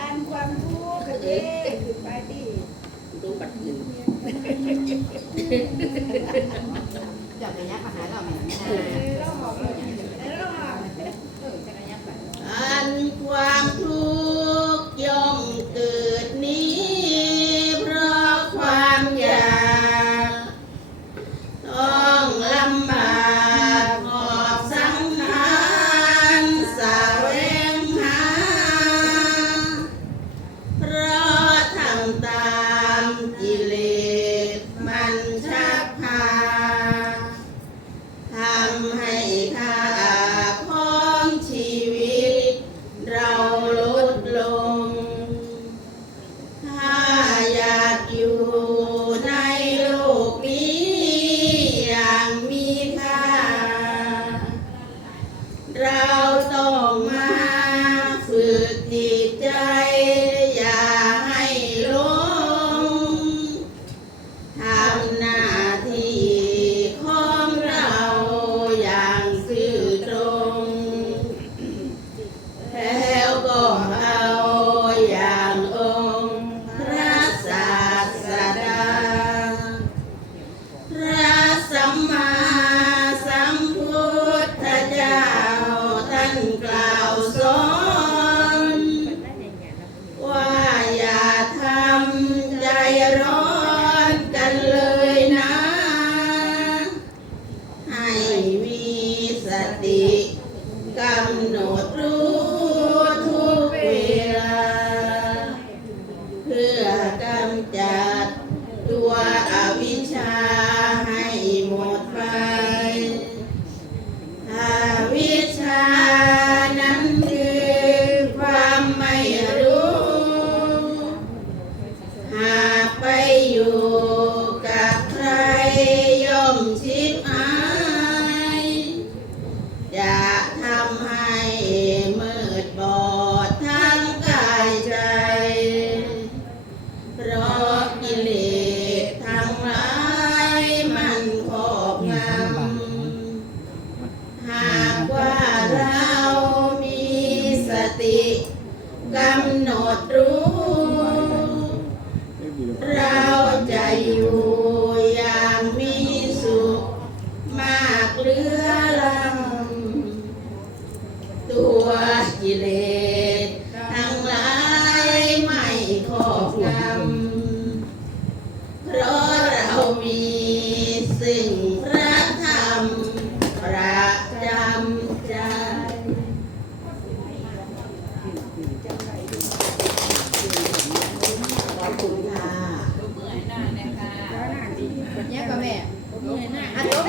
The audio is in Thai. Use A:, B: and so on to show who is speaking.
A: อันความรู้ก็
B: เจ๊
A: คือปดีตี้
B: Thank you.
C: เรามีสติกำหนดรู้ เราจะอยู่อย่างมีสุขมากเรือลังตัวกิเลสทั้งหลายไม่ครอบงำเพราะเรามีสิ่ง
B: เหนื่อยหน้า